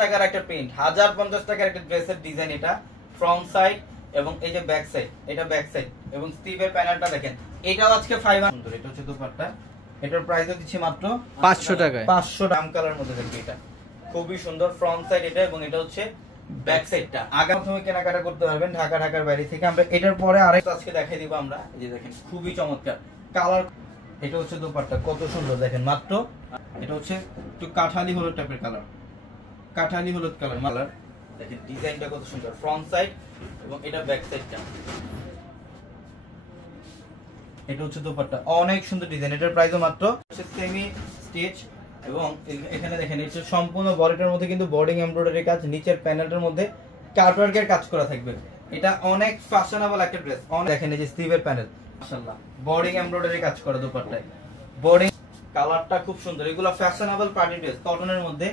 টাকার একটা প্রিন্ট, 1050 টাকার একটা ড্রেসের ডিজাইন। এটা ফ্রন্ট সাইড এবং এই যে ব্যাক সাইড, এটা ব্যাক সাইড এবং স্টিভের প্যানেলটা দেখেন। এটাও আজকে 500। এটা হচ্ছে দোপাট্টা, এটার প্রাইসও দিচ্ছি মাত্র 500 টাকায়। 500 দাম কালার মধ্যে দেখবে। এটা খুবই সুন্দর ফ্রন্ট সাইড এটা, এবং এটা হচ্ছে ব্যাক সাইডটা। আগাম তুমি কেনাকাটা করতে পারবেন ঢাকার বাইরে থেকে। আমরা এটার পরে আরেকটা আজকে দেখাই দিব আমরা। এই যে দেখেন খুবই চমৎকার কালার। এটা হচ্ছে দোপাট্টা, কত সুন্দর দেখেন মাত্র। এটা হচ্ছে একটু কাঠালি হলুদ টাইপের কালার, কাঠালি হলুদ কালার দেখেন। ডিজাইনটা কত সুন্দর ফ্রন্ট সাইড এবং এটা ব্যাক সাইডটা। এটা হচ্ছে দোপাট্টা, অনেক সুন্দর ডিজাইন। এটার প্রাইসও মাত্র সেমি স্টিচ, এবং এখানে দেখেন এটা সম্পূর্ণ বডিটার মধ্যে কিন্তু বোর্ডিং এমব্রয়ডারি কাজ, নিচের প্যানেলটার মধ্যে কাটওয়ার্কের কাজ করা থাকবে। এটা অনেক ফ্যাশনেবল একটা ড্রেস। দেখেন এই যে স্টিভের প্যানেল, মাশাআল্লাহ বোর্ডিং এমব্রয়ডারি কাজ করা দোপাট্টায়। বোর্ডিং কালারটা খুব সুন্দর। এগুলো ফ্যাশনেবল পার্টি ড্রেস, কটনের মধ্যে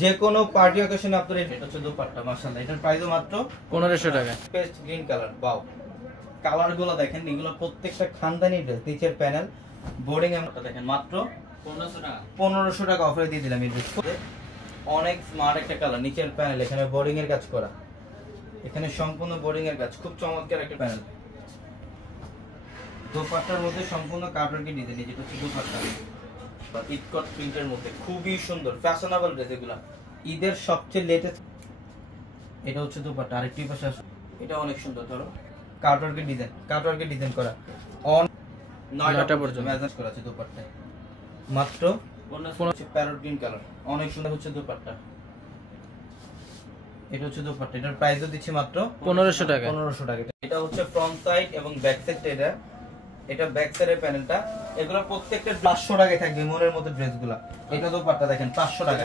যে কোনো পার্টি অকেশনে আপনারা। এটা হচ্ছে দোপাট্টা, মাশাআল্লাহ এটার প্রাইসও মাত্র 1500 টাকা। পেস্ট গ্রিন কালার, ওয়াও কালারগুলো দেখেন। এগুলো প্রত্যেকটা খানদানি ড্রেস, নিচের প্যানেল বোর্ডিং এমব্রয়ডারি দেখেন মাত্র 1500 টাকা অফারে দিয়ে দিলাম এই ড্রেস। অনেক স্মার্ট একটা কালার, নিচের প্যানেল এখানে বোর্ডিং এর কাজ করা, এখানে সম্পূর্ণ বোর্ডিং এর কাজ, খুব চমৎকার একটা প্যানেল। দোপাট্টার মধ্যে সম্পূর্ণ কাটওয়ার্কের ডিজাইন। যেটা হচ্ছে দোপাট্টা বা ইটকট প্রিন্টের মধ্যে খুবই সুন্দর ফ্যাশনেবল ড্রেস এগুলা, ঈদের সবচেয়ে লেটেস্ট। এটা হচ্ছে দোপাট্টা, আরেকটি পাশে আসো। এটা অনেক সুন্দর, ধরো কাটওয়ার্কের ডিজাইন করা। অন 9টা পর্যন্ত ম্যাচ করা আছে দোপাট্টায়, মাত্র 1500। প্যারট গ্রিন কালার, অনেক সুন্দর হচ্ছে দোপাট্টা। এটা হচ্ছে দোপাট্টা, এটার প্রাইসও দিচ্ছি মাত্র 1500 টাকা। 1500 টাকা। এটা হচ্ছে ফ্রন্ট সাইড এবং ব্যাক সাইড। এটা ব্যাক সাইডের প্যানেলটা। এগুলো প্রত্যেকটা 500 টাকায় থাকবে মনের মতো ড্রেসগুলো। এটা দোপাট্টা দেখেন 500 টাকা,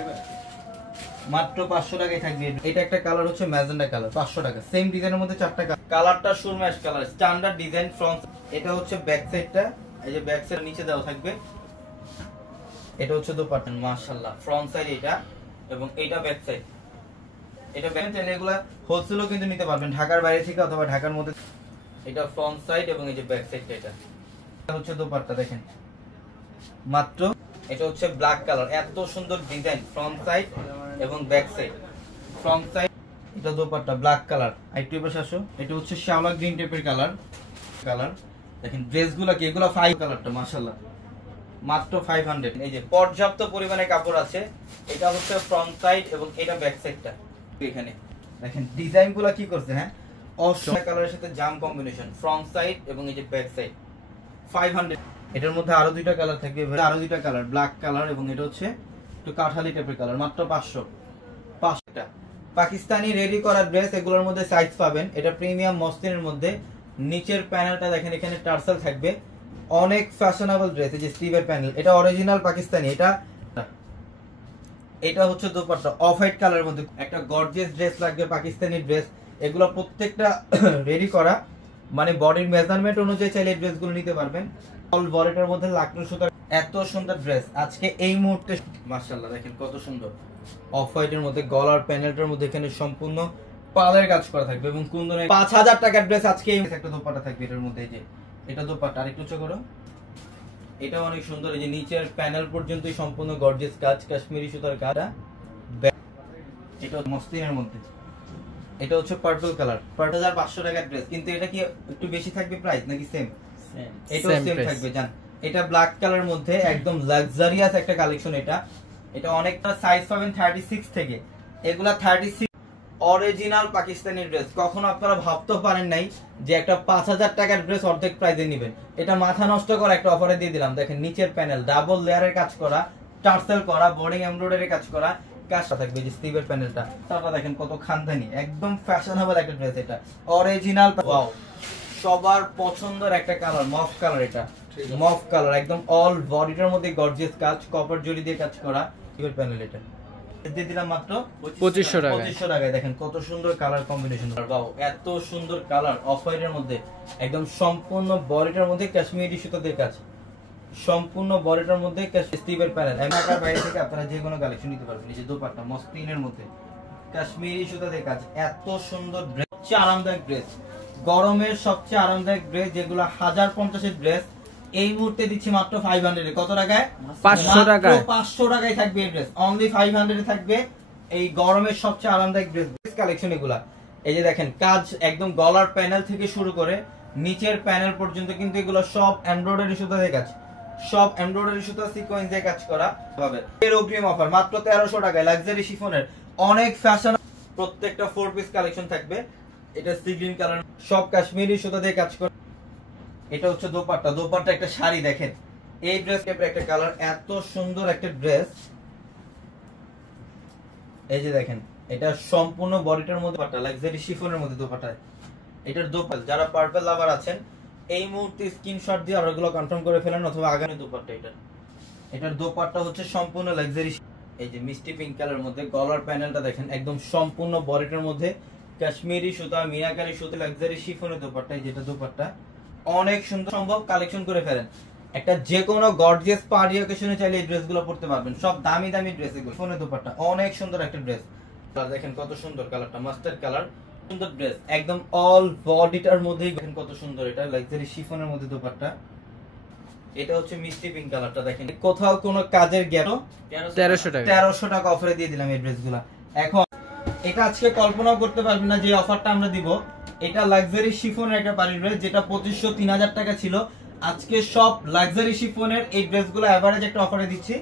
মাত্র 500 টাকায় থাকবে। এটা একটা কালার হচ্ছে ম্যাজেন্ডা কালার, 500 টাকা। সেম ডিজাইনের মধ্যে 4টা কালারটা সুরম্যাশ কালার, স্ট্যান্ডার্ড ডিজাইন ফ্রন্ট। এটা হচ্ছে ব্যাক সাইডটা, এই যে ব্যাক সাইড নিচে দেওয়া থাকবে। এটা হচ্ছে দোপাট্টা, মাশাআল্লাহ ফ্রন্ট সাইড এটা, এবং এটা ব্যাক সাইড। এটা ব্যাক সাইড এগুলা হোলসেলও কিন্তু নিতে পারবেন ঢাকার বাইরে থেকে অথবা ঢাকার মধ্যে। এটা ফ্রন্ট সাইড এবং এই যে ব্যাক সাইডটা। এটা হচ্ছে দোপাট্টা দেখেন মাত্র। এটা হচ্ছে ব্ল্যাক কালার, এত সুন্দর ডিজাইন ফ্রন্ট সাইড এবং ব্যাক সাইড। ফ্রন্ট সাইড এটা দোপাট্টা ব্ল্যাক কালার। আইটু পাশে আসো। এটা হচ্ছে শ্যাওলা গ্রিন টাইপের কালার দেখেন। ড্রেসগুলো কি এগুলো 5 কালারটা, মাশাআল্লাহ মাত্র 500। এই যে পর্যাপ্ত পরিমাণে কাপড় আছে। এটা হচ্ছে ফ্রন্ট সাইড এবং এটা ব্যাক সাইডটা। এখানে দেখেন ডিজাইনগুলো কি করছে, হ্যাঁ অসংখ্য কালারের সাথে জাম কম্বিনেশন, ফ্রন্ট সাইড এবং এই যে ব্যাক সাইড 500। এটার মধ্যে আরো 2টা কালার থাকবে, আরো 2টা কালার, ব্ল্যাক কালার এবং এটা হচ্ছে একটু কাঠালি টাইপের কালার, মাত্র 500টা। পাকিস্তানি রেডি করা ড্রেস, এগুলোর মধ্যে সাইজ পাবেন। এটা প্রিমিয়াম মসলিনের মধ্যে, নিচের প্যানেলটা দেখেন এখানে টার্সাল থাকবে। অনেক ফ্যাশনেবল ড্রেস। এই যে স্টিভের প্যানেল, এটা অরিজিনাল পাকিস্তানি। এটা হচ্ছে দোপাট্টা অফ হোয়াইট কালারের মধ্যে। একটা গর্জিয়াস ড্রেস লাগবে পাকিস্তানি ড্রেস, এগুলো প্রত্যেকটা রেডি করা, মানে বডির মেজারমেন্ট অনুযায়ী চাইলে ড্রেসগুলো নিতে পারবেন। অল বডিটার মধ্যে লাকড়ু সুতার, এত সুন্দর ড্রেস আজকে এই মুহূর্তে, মাশাআল্লাহ দেখেন কত সুন্দর। অফ হোয়াইটের মধ্যে গলার প্যানেলটার মধ্যে এখানে সম্পূর্ণ পালের কাজ করা থাকবে, এবং কুন্দনে 5000 টাকার ড্রেস আজকে একটা দোপাট্টা থাকবে এটার মধ্যে। যে এটা দোপাট্টা, আরেকটু উঁচু করো। এটা অনেক সুন্দর, এই যে নিচের প্যানেল পর্যন্তই সম্পূর্ণ গর্জিয়াস কাজ, কাশ্মীরি সুতার কাজ। এটা মসলিনের মধ্যে। এটা হচ্ছে পার্পল কালার, 5500 টাকার ড্রেস। কিন্তু এটা কি একটু বেশি থাকবে প্রাইস নাকি সেম? এটাও সেম থাকবে জান। এটা ব্ল্যাক কালার মধ্যে একদম লাক্সারিয়াস একটা কালেকশন। এটা অনেকটা সাইজ পাবেন 36 থেকে, এগুলা 36 অরিজিনাল পাকিস্তানি ড্রেস। কখনো আপনারা ভাবতে পারেন নাই যে একটা 5000 টাকার ড্রেস অর্ধেক প্রাইসে নেবেন। এটা মাথা নষ্ট করা একটা অফারে দিয়ে দিলাম। দেখেন নিচের প্যানেল ডাবল লেয়ারের কাজ করা, টার্সেল করা, বোর্ডিং এমব্রয়ডারি কাজ করা, কাজটা থাকবে যে স্টিভের প্যানেলটা। তারপর দেখেন কত খানদানি, একদম ফ্যাশনেবল একটা ড্রেস। এটা অরিজিনাল, ওয়াও সবার পছন্দের একটা কালার, মফ কালার। এটা মফ কালার, একদম অল বডিটার মধ্যে গর্জিয়াস কাজ, কপার জরি দিয়ে কাজ করা স্টিভের প্যানেল। এটা দিয়ে দিলাম মাত্র 2500 টাকায়। দেখেন কত সুন্দর কালার কম্বিনেশন, ওয়াও এত সুন্দর কালার অফ হোয়াইটের মধ্যে, একদম সম্পূর্ণ বডিটার মধ্যে কাশ্মীরি সুতা দিয়ে কাজ, সম্পূর্ণ বডিটার মধ্যে স্টিভের প্যানেল। ঢাকার বাইরে থেকে আপনারা যে কোনো কালেকশন নিতে পারবেন। এই যে দোপাট্টা মসলিনের মধ্যে কাশ্মীরি সুতা দিয়ে কাজ, এত সুন্দর ড্রেস, সবচেয়ে আরামদায়ক ড্রেস, গরমের সবচেয়ে আরামদায়ক ড্রেস, যেগুলো 1050 এর ড্রেস এই মুহূর্তে দিচ্ছি মাত্র 500 এ। কত টাকায়? 500 টাকায়। 500 টাকায় থাকবে এই ড্রেস, অনলি 500 এ থাকবে এই গরমের সবচেয়ে আরামদায়ক ড্রেস কালেকশন এগুলা। এই যে দেখেন কাজ একদম গলার প্যানেল থেকে শুরু করে নিচের প্যানেল পর্যন্ত কিন্তু এগুলো সব এমব্রয়ডারি সুতা দিয়ে কাজ, সব এমব্রয়ডারি সুতা সিকোয়েন্স দিয়ে কাজ করা হবে। এর অগ্রিম অফার মাত্র 1300 টাকায় লাক্সারি শিফনের অনেক ফ্যাশন প্রত্যেকটা 4 পিস কালেকশন থাকবে। এটা সি গ্রিন কালার, সব কাশ্মীরি সুতা দিয়ে কাজ করা। এটা হচ্ছে দোপাট্টা, দোপাট্টা একটা শাড়ি দেখেন। এই ড্রেস টাইপের একটা কালার, এত সুন্দর একটা ড্রেস। এই যে দেখেন এটা সম্পূর্ণ বডিটার মধ্যে দোপাট্টা, লাক্সারি শিফনের মধ্যে দোপাট্টা। এটার দোপাট্টা যারা পার্পল লাভার আছেন এই মুহূর্তে স্ক্রিনশট দিয়ে আরগুলো কনফার্ম করে ফেলেন, অথবা আগামী দোপাট্টা এটা। এটার দোপাট্টা হচ্ছে সম্পূর্ণ লাক্সারি। এই যে মিষ্টি পিঙ্ক কালারের মধ্যে গলার প্যানেলটা দেখেন, একদম সম্পূর্ণ বডিটার মধ্যে কাশ্মীরি সুতা মিনাকারি সুতা লাক্সারি শিফনের দোপাট্টা। এই যেটা দোপাট্টা অনেক সুন্দর, সম্ভব কালেকশন করে ফেলেন। একটা যে কোনো গর্জিয়াস পার্টি অকেশনে চাইলে এই ড্রেসগুলো পরতে পারবেন, সব দামি দামি ড্রেস এগুলো। ফোনের দোপাট্টা অনেক সুন্দর একটা ড্রেস, দেখেন কত সুন্দর কালারটা, মাস্টার্ড কালার, সুন্দর ড্রেস একদম অল বডিটার মধ্যেই। দেখেন কত সুন্দর, এটা লাক্সারি শিফনের মধ্যে দোপাট্টা। এটা হচ্ছে মিষ্টি পিঙ্ক কালারটা দেখেন, কোথাও কোনো কাজের গ্যাপ 1300 টাকা অফারে দিয়ে দিলাম এই ড্রেসগুলো। এখন এটা আজকে কল্পনাও করতে পারবেন না যে অফারটা আমরা দিব। এটা লাক্সারি শিফনের একটা পার্টি ড্রেস, যেটা 2500-3000 টাকা ছিল। আজকে সব লাক্সারি শিফনের এই ড্রেসগুলো এভারেজ একটা অফারে দিচ্ছি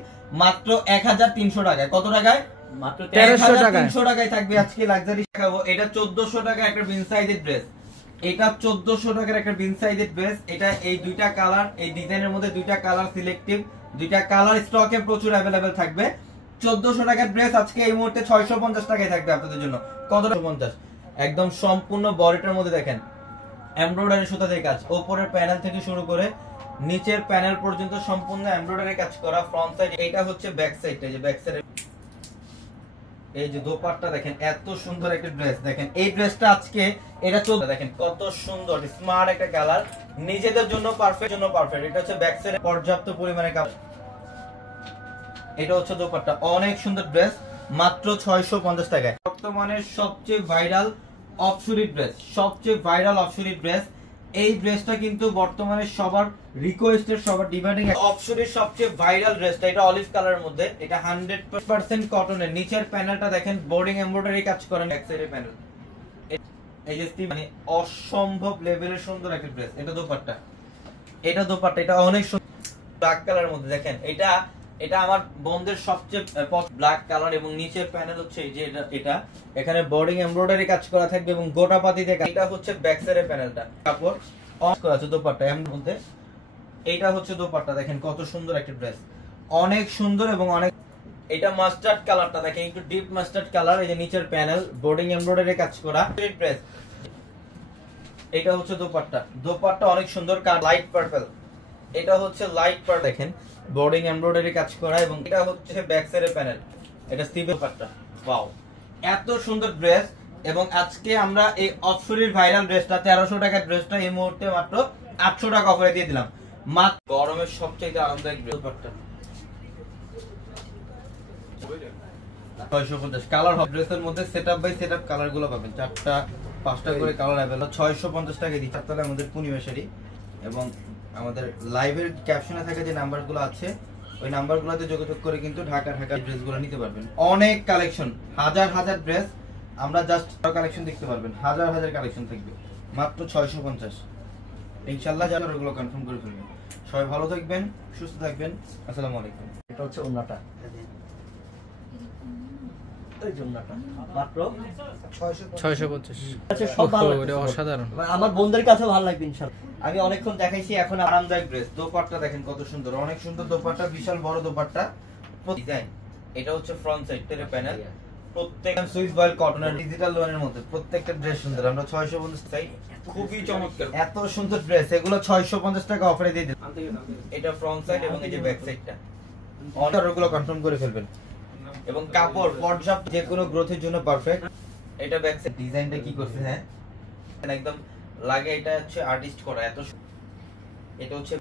মাত্র 1300 টাকায়। কত টাকায়? মাত্র 1300 টাকায় থাকবে আজকে লাক্সারি। দেখাবো এটা 1400 টাকা একটা বিন সাইজের ড্রেস। এটা 1400 টাকার একটা বিন সাইজের ড্রেস। এটা এই দুইটা কালার, এই ডিজাইনের মধ্যে দুইটা কালার সিলেক্টিভ, দুইটা কালার স্টকে প্রচুর अवेलेबल থাকবে। 1400 টাকার ড্রেস আজকে এই মুহূর্তে 650 টাকায় থাকবে আপনাদের জন্য। কত? 50। একদম সম্পূর্ণ বডিটার মধ্যে দেখেন এমব্রয়ডারি সুতা দিয়ে কাজ, উপরের প্যানেল থেকে শুরু করে নিচের প্যানেল পর্যন্ত সম্পূর্ণ এমব্রয়ডারি কাজ করা। ফ্রন্ট সাইড, এটা হচ্ছে ব্যাক সাইডটা, যে ব্যাক সাইডে এই যে দোপাট্টা দেখেন, এত সুন্দর একটা ড্রেস। দেখেন এই ড্রেসটা আজকে এটা দেখেন কত সুন্দর স্মার্ট একটা কালার, নিজেদের জন্য পারফেক্ট, জন্য পারফেক্ট। এটা হচ্ছে ব্যাক সাইডে পর্যাপ্ত পরিমাণে কাপড়। এটা হচ্ছে দোপাট্টা, অনেক সুন্দর ড্রেস মাত্র 650 টাকায়। বর্তমানে সবচেয়ে ভাইরাল অফশুরি ড্রেস, সবচেয়ে ভাইরাল অফশুরি ড্রেস। এই ড্রেসটা কিন্তু বর্তমানে সবার রিকোয়েস্টেড, সবার ডিমান্ডিং অফশুরির সবচেয়ে ভাইরাল ড্রেসটা। এটা অলিভ কালারের মধ্যে, এটা 100% কটনের। নিচের প্যানেলটা দেখেন বোর্ডিং এমব্রয়ডারি কাজ করেন, ব্যাক সাইডের প্যানেল। এই যে মানে অসম্ভব লেভেলের সুন্দর একটা ড্রেস। এটা দোপাট্টা, এটা দোপাট্টা, এটা অনেক সুন্দর ব্ল্যাক কালারের মধ্যে। দেখেন এটা আমার বন্ধের সবচেয়ে ব্ল্যাক কালার, এবং নিচের প্যানেল হচ্ছে এই যে এটা এখানে বোর্ডিং এমব্রয়ডারি কাজ করা থাকবে এবং গোটা পাতি দিয়ে। এটা হচ্ছে ব্যাক সাইডের প্যানেলটা, কাপড় অন করা আছে দোপাট্টা এর মধ্যে। এটা হচ্ছে দোপাট্টা, দেখেন কত সুন্দর একটা ড্রেস, অনেক সুন্দর এবং অনেক। এটা মাস্টার্ড কালারটা দেখেন, একটু ডিপ মাস্টার্ড কালার। এই যে নিচের প্যানেল বোর্ডিং এমব্রয়ডারি কাজ করা ড্রেস। এটা হচ্ছে দোপাট্টা, দোপাট্টা অনেক সুন্দর, লাইট পার্পল। এটা হচ্ছে লাইট পার্পল, দেখেন বোর্ডিং এমব্রয়ডারি কাজ করা, এবং এটা হচ্ছে ব্যাক সাইডের প্যানেল। এটা স্টিভের দোপাট্টা। ওয়াও, এত সুন্দর ড্রেস। এবং আজকে আমরা এই অফশুরির ভাইরাল ড্রেসটা 1300 টাকার ড্রেসটা এই মুহূর্তে মাত্র 800 টাকা অফারে দিয়ে দিলাম। মাত্র গরমের সবচেয়ে আরামদায়ক দোপাট্টা 650 কালার হবে ড্রেসের মধ্যে। সেটআপ বাই সেটআপ কালার গুলো পাবেন, 4টা-5টা করে কালার अवेलेबल। 650 টাকা দিচ্ছি। তাহলে আমাদের পূর্ণিমাশারি এবং আমাদের লাইভের ক্যাপশনে থাকা যে নাম্বারগুলো আছে ওই নাম্বারগুলোতে যোগাযোগ করে কিন্তু ঢাকা ড্রেসগুলো নিতে পারবেন। অনেক কালেকশন, হাজার হাজার ড্রেস, আমরা জাস্ট কালেকশন দেখতে পারবেন, হাজার হাজার কালেকশন থাকবে মাত্র 650। ইনশাআল্লাহ যারা ওগুলো কনফার্ম করে ফেলবেন। সবাই ভালো থাকবেন, সুস্থ থাকবেন। আসসালামু আলাইকুম। এটা হচ্ছে ওন্নাটা, এই ওন্নাটা মাত্র 650। আচ্ছা, সব ভালো লাগছে, এটা অসাধারণ। আমার বন্ধুদের কাছে ভালো লাগবে ইনশাআল্লাহ। আমি অনেকক্ষণ দেখাইছি, এখন আরামদায়ক ড্রেস। দোপাট্টা দেখেন কত সুন্দর, অনেক সুন্দর দোপাট্টা, বিশাল বড় দোপাট্টা ডিজাইন। এটা হচ্ছে ফ্রন্ট সাইড প্যানেল, প্রত্যেক সুইস বয়েল কটনের ডিজিটাল লোনের মধ্যে। প্রত্যেকটা ড্রেস সুন্দর। আমরা 650 চাই, খুবই চমৎকার, এত সুন্দর ড্রেস। এগুলো 650 টাকা অফারে দিয়ে দিন। এটা ফ্রন্ট সাইড এবং এই যে ব্যাক সাইডটা অর্ডারগুলো কনফার্ম করে ফেলবেন। এবং কাপড় পর্যাপ্ত, যে কোনো গ্রোথের জন্য পারফেক্ট। এটা ব্যাক সাইড ডিজাইনটা কি করছে, হ্যাঁ একদম লাগে। এটা হচ্ছে আর্টিস্ট করা, এত। এটা হচ্ছে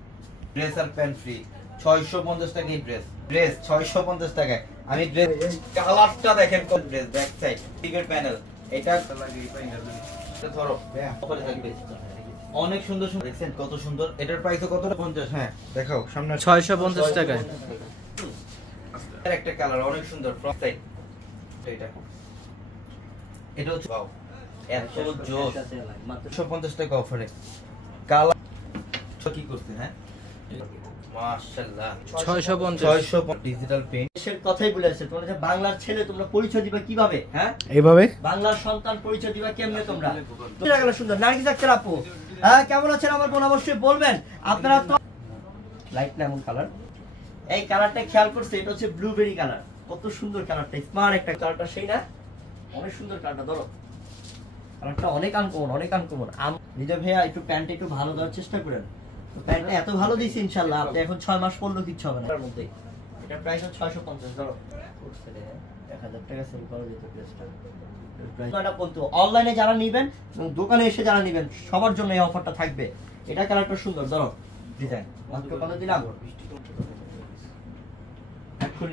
ড্রেস আর প্যান্ট ফ্রি, 650 টাকা এই ড্রেস 650 টাকায়। আমি ড্রেস কালারটা দেখেন, কোন dress back side ticket panel. এটা ধরো উপরে থাকবে, অনেক সুন্দর সুন্দর। দেখছেন কত সুন্দর। এটার প্রাইস কত? 50। হ্যাঁ দেখাও সামনে, 650 টাকায়। একটা কালার অনেক সুন্দর, ফ্রন্ট সাইড এটা হচ্ছে wow, এত জোস। মাত্র 150 টাকা অফারে কালার কি করছে হ্যাঁ মাশাআল্লাহ 650 ডিজিটাল পেইন্ট। দেশের কথাই বলেছে, তোমরা যে বাংলার ছেলে তোমরা পরিচয় দিবা কিভাবে? হ্যাঁ এইভাবে বাংলার সন্তান পরিচয় দিবা কেমনে তোমরা? এটা গেল সুন্দর। নার্গিস আক্তার আপু, হ্যাঁ কেমন আছেন আমার বোন? অবশ্যই বলবেন। আপনারা তো লাইট লেমন কালার, এই কালারটা খেয়াল করছে, এটা হচ্ছে ব্লুবেরি কালার। কত সুন্দর কালারটা, স্মার্ট একটা কালারটা, সেই না? অনেক সুন্দর কালারটা। ধরো কালারটা অনেক আনকমন, অনেক আনকমন। হৃদয় ভাইয়া একটু প্যান্ট একটু ভালো দেওয়ার চেষ্টা করেন। তো প্যান্টটা এত ভালো দিয়েছি ইনশাআল্লাহ, আপনি এখন 6 মাস পরলেও কিচ্ছু হবে না এর মধ্যে। এটা প্রাইস হচ্ছে 650। ধরো 1000 টাকা সেল করা যেত প্রাইসটা। এটা বলতো অনলাইনে যারা নেবেন এবং দোকানে এসে যারা নেবেন সবার জন্য এই অফারটা থাকবে। এটা কালারটা সুন্দর। ধরো ডিজাইন মাত্র কত দিলাম? এখন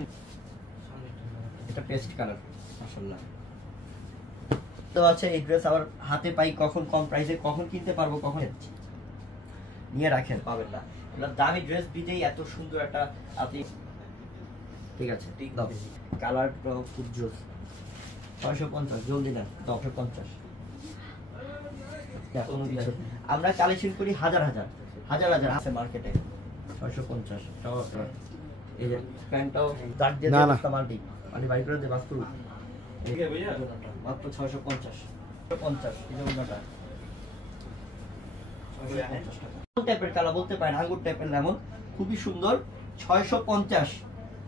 এটা পেস্ট কালার মাশাআল্লাহ। তো আছে এই ড্রেস আবার হাতে পাই কখন, কম প্রাইসে কখন কিনতে পারবো, কখন নিয়ে রাখেন, পাবেন না। এটা দামি ড্রেস বিদেই এত সুন্দর একটা আপনি, ঠিক আছে ঠিক দাও। কালারটাও খুব জোস। 650 জলদি না, 950। আমরা কালেকশন করি হাজার হাজার হাজার হাজার আছে মার্কেটে। 650 এই যে প্যান্টটাও দাগ দিয়ে না, না। মাল্টি মানে ভাই করে দে বাস করুন। ঠিক আছে ভাইয়া, মাত্র 650 50 এই যে ওনাটা 650 টাকা। টাইপের কালার বলতে পারেন, আঙ্গুর টাইপের লেমন, খুবই সুন্দর। 650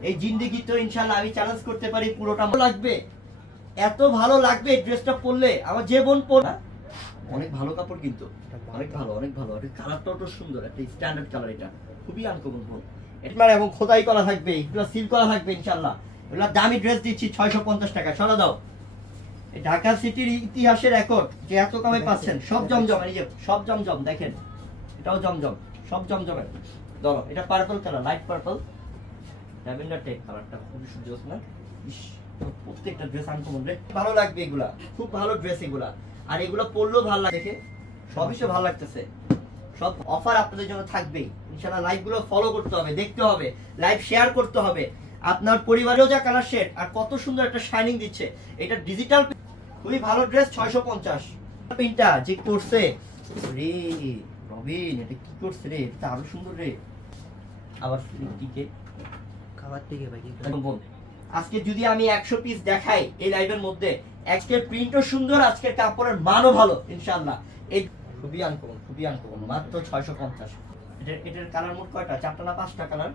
এই জিন্দেগি তো ইনশাআল্লাহ আমি চ্যালেঞ্জ করতে পারি পুরোটা লাগবে, এত ভালো লাগবে ড্রেসটা পরলে। আমার যে বোন পরা অনেক ভালো কাপড়, কিন্তু অনেক ভালো, অনেক ভালো। এটা কালারটাও তো সুন্দর, একটা স্ট্যান্ডার্ড কালার, এটা খুবই আনকমন বোন। এটা এবং খোদাই করা থাকবে, এগুলো সিল করা থাকবে ইনশাআল্লাহ। এগুলো দামি ড্রেস দিচ্ছি 650 টাকা। সরা দাও। এই ঢাকা সিটির ইতিহাসের রেকর্ড যে এত কমে পাচ্ছেন। সব জমজম, এই যে সব জমজম দেখেন, এটাও জমজম, সব জমজমের। ধরো এটা purple colour, light purple, lavender type কালারটা খুবই সুন্দর না? ইস, প্রত্যেকটা ড্রেস আনকমন রে, ভালো লাগবে এগুলা, খুব ভালো ড্রেস এগুলা। আর এগুলো পরলেও ভালো লাগে, দেখে সবই সব ভালো লাগতেছে। সব অফার আপনাদের জন্য থাকবেই ইনশাআল্লাহ। লাইভ গুলো ফলো করতে হবে, দেখতে হবে, লাইভ শেয়ার করতে হবে। আপনার পরিবারেও যা কালার শেড, আর কত সুন্দর একটা শাইনিং দিচ্ছে। এটা ডিজিটাল খুবই ভালো ড্রেস 650। পিনটা যে করছে রে রবিন, এটা কি করছে রে, এটা আরো সুন্দর রে। আবার ফ্লিপটিকে খাবারটিকে ভাই বল। আজকে যদি আমি 100 পিস দেখাই এই লাইভের মধ্যে, আজকের প্রিন্টও সুন্দর, আজকের কাপড়ের মানও ভালো ইনশাআল্লাহ। এই খুবই আনকমন, খুবই আনকমন, মাত্র 650। এটার কালার মোট কয়টা? 4টা না 5টা কালার?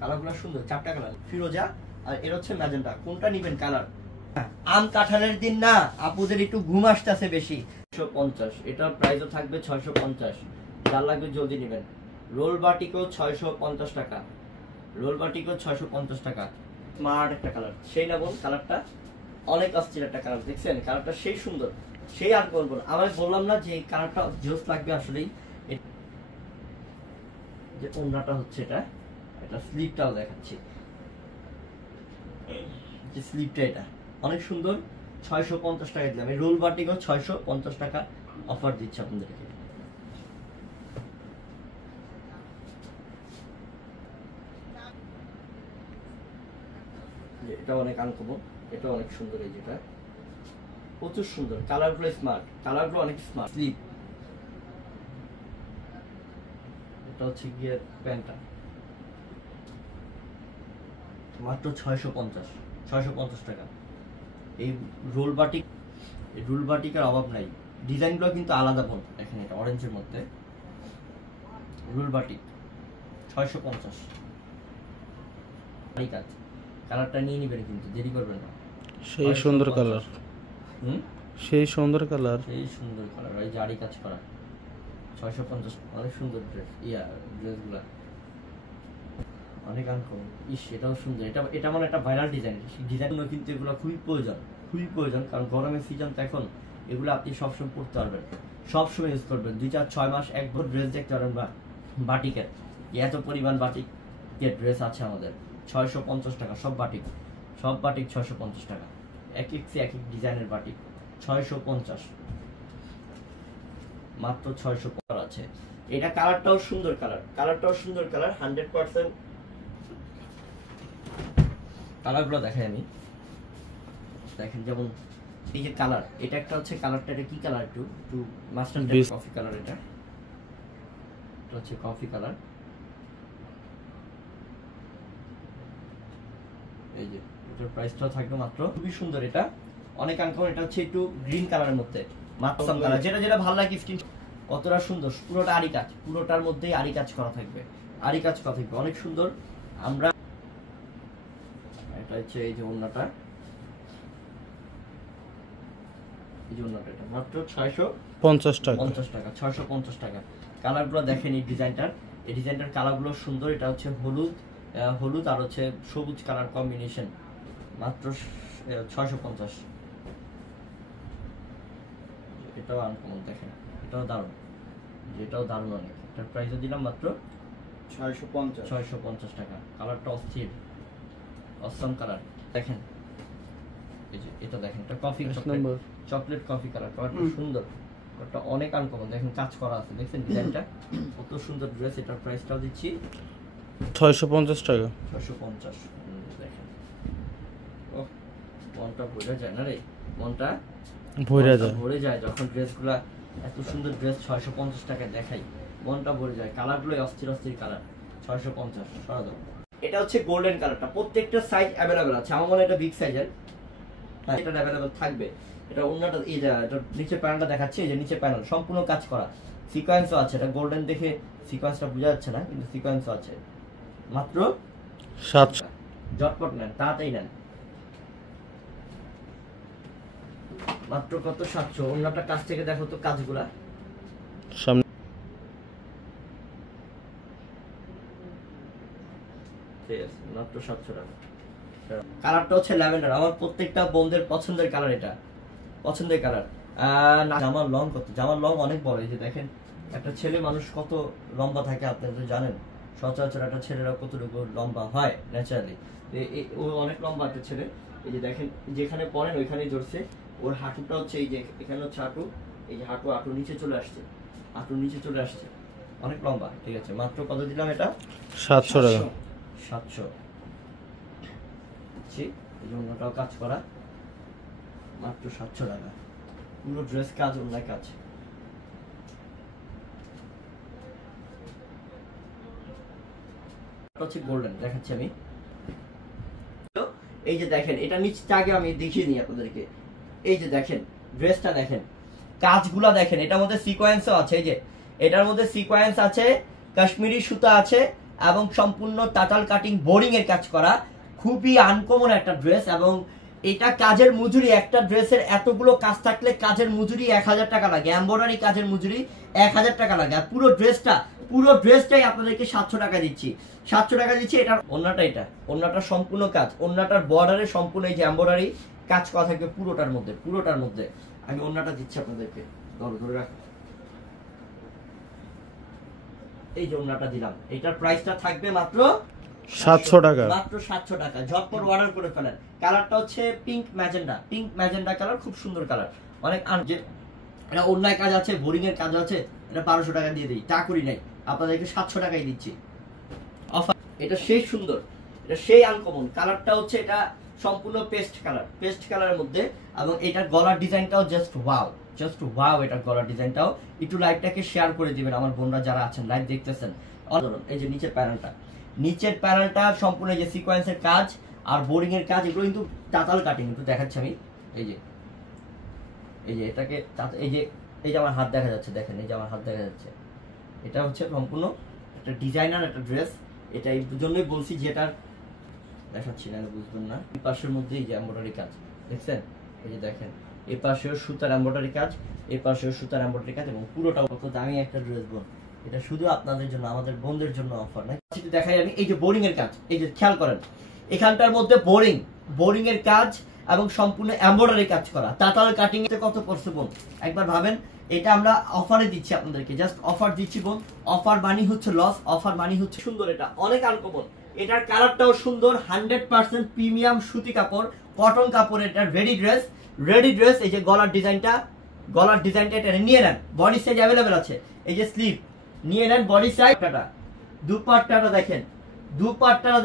কালারগুলো সুন্দর, 4টা কালার, ফিরোজা আর এর হচ্ছে ম্যাজেন্টা। কোনটা নেবেন কালার? আম কাঁঠালের দিন না, আপুদের একটু ঘুম আসতেছে বেশি। 650, এটার প্রাইসও থাকবে 650। যার লাগবে জলদি নেবেন। রোল বাটিকও 650 টাকা, রোল বাটিকও 650 টাকা। স্মার্ট একটা কালার, সেই না বোন? কালারটা অনেক অস্থির একটা কালার, দেখছেন? কালারটা সেই সুন্দর, সেই আর বলবো না। আমি বললাম না যে এই কালারটা জোস লাগবে আসলেই। যে ওন্নাটা হচ্ছে এটা, এটা স্লিপটাও দেখাচ্ছি, যে স্লিপটা এটা অনেক সুন্দর। 650 টাকা দিলাম। এই রোল বাটিকও 650 টাকা অফার দিচ্ছে আপনাদেরকে। এটা অনেক আনকমন, এটা অনেক সুন্দর। এই যেটা প্রচুর সুন্দর, কালারগুলো স্মার্ট, কালারগুলো অনেক স্মার্ট। স্লিপ এটা হচ্ছে গিয়ে প্যান্টটা, মাত্র 650 টাকা। এই রোল বাটিক, এই রোল বাটিকের অভাব নাই। ডিজাইনগুলো কিন্তু আলাদা বোন, দেখেন এটা অরেঞ্জের মধ্যে রোল বাটিক 650। কাজ কালারটা নিয়ে নিবেন, কিন্তু দেরি করবেন না। সেই সুন্দর কালার, সেই সুন্দর কালার, সেই সুন্দর কালার, এই জারি কাজ করা 650। অনেক সুন্দর ড্রেস, ড্রেসগুলা অনেক আনকমন। ইস, এটাও সুন্দর। এটা মানে একটা ভাইরাল ডিজাইন, ডিজাইনগুলো কিন্তু এগুলো খুবই প্রয়োজন, খুবই প্রয়োজন। কারণ গরমের সিজন তো এখন, এগুলো আপনি সবসময় পরতে পারবেন, সবসময় ইউজ করবেন। 2, 4, 6 মাস একবার ড্রেস দেখতে পারবেন। বা বাটিকের এত পরিমাণ বাটিকের ড্রেস আছে আমাদের। 650 টাকা সব বাটিক, সব বাটিক 650 টাকা। এক এক ডিজাইনের বাটিক 650, মাত্র 650 আছে। এটা কালারটাও সুন্দর কালার, কালারটাও সুন্দর কালার, 100%। কালারগুলো দেখাই আমি, দেখেন যেমন এই যে কালার, এটা একটা হচ্ছে কালারটা, এটা কি কালার, একটু মাস্টার কফি কালার, এটা হচ্ছে কফি কালার। এই যে এটার প্রাইসটাও থাকবে মাত্র, খুবই সুন্দর, এটা অনেক আনকমন। এটা হচ্ছে একটু গ্রিন কালারের মধ্যে, মাত্র কালার, যেটা যেটা ভালো লাগে স্ক্রিন। কতটা সুন্দর, পুরোটা আরি কাজ, পুরোটার মধ্যেই আরি কাজ করা থাকবে, আরি কাজ করা থাকবে, অনেক সুন্দর। আমরা এটা হচ্ছে এই যে ওন্নাটা, এই যে ওন্নাটা, এটা মাত্র 650 টাকা, 650 টাকা। কালারগুলো দেখেন, এই ডিজাইনটার, এই ডিজাইনটার কালারগুলো সুন্দর। এটা হচ্ছে হলুদ আর হচ্ছে সবুজ কালার কম্বিনেশন, মাত্র 650। এটাও আনকমন, দেখেন এটাও দারুণ, এটাও দারুণ অনেক। এটার প্রাইসও দিলাম মাত্র 650 টাকা। কালারটা অস্থির, অসম কালার। দেখেন এই যে এটা দেখেন, এটা কফি চকলেট কফি কালার, কালারটা সুন্দর, এটা অনেক আনকমন। দেখেন কাজ করা আছে, দেখছেন ডিজাইনটা কত সুন্দর ড্রেস। এটার প্রাইসটাও দিচ্ছি 650 টাকা। 650। দেখেন ও মনটা ভরে যায় না রে, মনটা ভরে যায় যখন ড্রেসগুলা, এত সুন্দর ড্রেস 650 টাকায় দেখাই, মনটা ভরে যায়। কালারগুলো অস্থির অস্থির কালার, 650 সরা দাও। এটা হচ্ছে গোল্ডেন কালারটা, প্রত্যেকটা সাইজ অ্যাভেলেবেল আছে, আমার মনে হয় এটা বিগ সাইজের, এটা অ্যাভেলেবেল থাকবে। এটা অন্যটা এই যে এটা নিচের প্যানেলটা দেখাচ্ছি, এই যে নিচের প্যানেল সম্পূর্ণ কাজ করা, সিকোয়েন্সও আছে। এটা গোল্ডেন দেখে সিকোয়েন্সটা বোঝা যাচ্ছে না, কিন্তু সিকোয়েন্সও আছে। মাত্র 700। জটপট নেন, তাড়াতাড়ি নেন, মাত্র কত 700। অন্যটা কাছ থেকে দেখো তো কাজগুলা, সামনে মাত্র 700 টাকা। কালারটা হচ্ছে ল্যাভেন্ডার, আমার প্রত্যেকটা বোনদের পছন্দের কালার, এটা পছন্দের কালার। জামার লং কত, জামার লং অনেক বড়। এই যে দেখেন, একটা ছেলে মানুষ কত লম্বা থাকে আপনারা তো জানেন, সচরাচর একটা ছেলেরা কতটুকু লম্বা হয় ন্যাচারালি, ও অনেক লম্বা একটা ছেলে। এই যে দেখেন, যেখানে পড়েন ওইখানেই ধরছে। ওর হাঁটুটা হচ্ছে এই যে এখানে হচ্ছে হাঁটু, এই যে হাঁটু নিচে চলে আসছে, হাঁটু নিচে চলে আসছে, অনেক লম্বা। ঠিক আছে, মাত্র কত দিলাম এটা? 700 টাকা। 700। এই জন্যটাও কাজ করা, মাত্র 700 টাকা। পুরো ড্রেস কাজ, অন্য কাজ। হচ্ছে গোল্ডেন দেখাচ্ছি আমি। এই যে দেখেন, এটা নিচটা আগে আমি দেখিয়ে নিই আপনাদেরকে। এই যে দেখেন ড্রেসটা, দেখেন কাজগুলা দেখেন, এটার মধ্যে সিকোয়েন্সও আছে। এই যে এটার মধ্যে সিকোয়েন্স আছে, কাশ্মীরি সুতা আছে, এবং সম্পূর্ণ টাটাল কাটিং বোরিং এর কাজ করা, খুবই আনকমন একটা ড্রেস। এবং এটা কাজের মজুরি, একটা ড্রেসের এতগুলো কাজ থাকলে কাজের মজুরি 1000 টাকা লাগে, এমব্রয়ডারি কাজের মজুরি 1000 টাকা লাগে। আর পুরো ড্রেসটাই আপনাদেরকে 700 টাকা দিচ্ছি, 700 টাকা দিচ্ছি। এটার ওন্নাটা, এটা ওন্নাটা সম্পূর্ণ কাজ, ওন্নাটার বর্ডারে সম্পূর্ণ এই যে এমব্রয়ডারি কাজ করা থাকবে পুরোটার মধ্যে। আমি ওন্নাটা দিচ্ছি আপনাদেরকে, ধরে রাখ। এই যে ওন্নাটা দিলাম, এটার প্রাইসটা থাকবে মাত্র 700 টাকা, মাত্র 700 টাকা। ঝটপট অর্ডার করে ফেলেন। কালারটা হচ্ছে পিঙ্ক ম্যাজেন্ডা কালার, খুব সুন্দর কালার, অনেক। এটা অন্যায় কাজ আছে, বোরিং এর কাজ আছে, এটা 1200 টাকা দিয়ে দিই, তা করি নাই, আপনাদেরকে 700 টাকাই দিচ্ছি অফার। এটা সেই সুন্দর, এটা সেই আনকমন। কালারটা হচ্ছে এটা সম্পূর্ণ পেস্ট কালারের মধ্যে, এবং এটার গলার ডিজাইনটাও জাস্ট ওয়াও, এটার গলার ডিজাইনটাও। একটু লাইভটাকে শেয়ার করে দিবেন আমার বোনরা যারা আছেন, লাইভ দেখতেছেন। এই যে নিচের প্যানেলটা সম্পূর্ণ যে সিকোয়েন্সের কাজ আর বোরিং এর কাজ, এগুলো কিন্তু টাটাল কাটিং, কিন্তু দেখাচ্ছি আমি। এই যে এটাকে, এই যে আমার হাত দেখা যাচ্ছে, দেখেন এই যে আমার হাত দেখা যাচ্ছে। এটা হচ্ছে সম্পূর্ণ একটা ডিজাইনার একটা ড্রেস। এটা এই জন্যই বলছি যে এটার দেখাচ্ছি না, বুঝবেন না। এই পাশের মধ্যে এই যে এমব্রয়ডারি কাজ দেখছেন, এই যে দেখেন এই পাশেও সুতার এমব্রয়ডারি কাজ, এই পাশেও সুতার এমব্রয়ডারি কাজ, এবং পুরোটা কত দামি একটা ড্রেস বোন। এটা শুধু আপনাদের জন্য, আমাদের বোনদের জন্য অফার না। দেখাই আমি, এই যে বোরিং এর কাজ, এই যে খেয়াল করেন এখানটার মধ্যে বোরিং এর কাজ এবং সম্পূর্ণ এমব্রয়ডারি কাজ করা, টাটাল কাটিং এ কত পড়ছে বোন একবার ভাবেন। এটা আমরা অফারে দিচ্ছি আপনাদেরকে, জাস্ট অফার দিচ্ছি বোন। অফার মানি হচ্ছে লস, অফার মানি হচ্ছে সুন্দর। এটা অনেক আনকমন, এটার কালারটাও সুন্দর, 100% প্রিমিয়াম সুতি কাপড়, কটন কাপড়। এটা রেডি ড্রেস। এই যে গলার ডিজাইনটা এটা নিয়ে নেন, বডি সাইজ অ্যাভেলেবেল আছে। এই যে স্লিভ নিয়ে নেন, বডি সাইজ। দুপাট্টাটা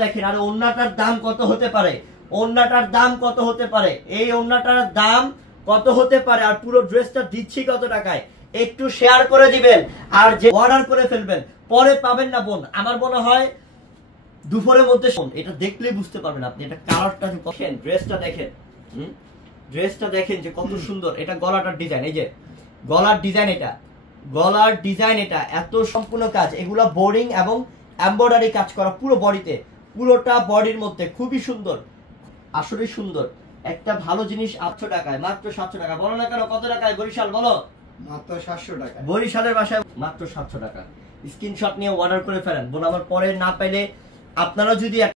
দেখেন, আর ওন্নাটার দাম কত হতে পারে? ওড়নাটার দাম কত হতে পারে, এই ওড়নাটার দাম কত হতে পারে, আর পুরো ড্রেসটা দিচ্ছি কত টাকায়, একটু শেয়ার করে দিবেন। আর যে অর্ডার করে ফেলবেন, পরে পাবেন না বোন। আমার মনে হয় দুপুরের মধ্যে এটা দেখলেই বুঝতে পারবেন আপনি। এটা কালারটা দেখেন, ড্রেসটা দেখেন, ড্রেসটা দেখেন যে কত সুন্দর। এটা গলাটার ডিজাইন, এই যে গলার ডিজাইন, এটা গলার ডিজাইন, এটা এত সম্পূর্ণ কাজ, এগুলা বোরিং এবং এমব্রয়ডারি কাজ করা পুরো বডিতে, পুরোটা বডির মধ্যে খুবই সুন্দর, আসলে সুন্দর একটা ভালো জিনিস। 800 টাকায়, মাত্র 700 টাকা। বলো না কেন কত টাকায় বরিশাল, বলো মাত্র 700 টাকা। বরিশালের বাসায় মাত্র 700 টাকা। স্ক্রিনশট নিয়ে অর্ডার করে ফেলেন বোন। আমার পরে না পাইলে আপনারা যদি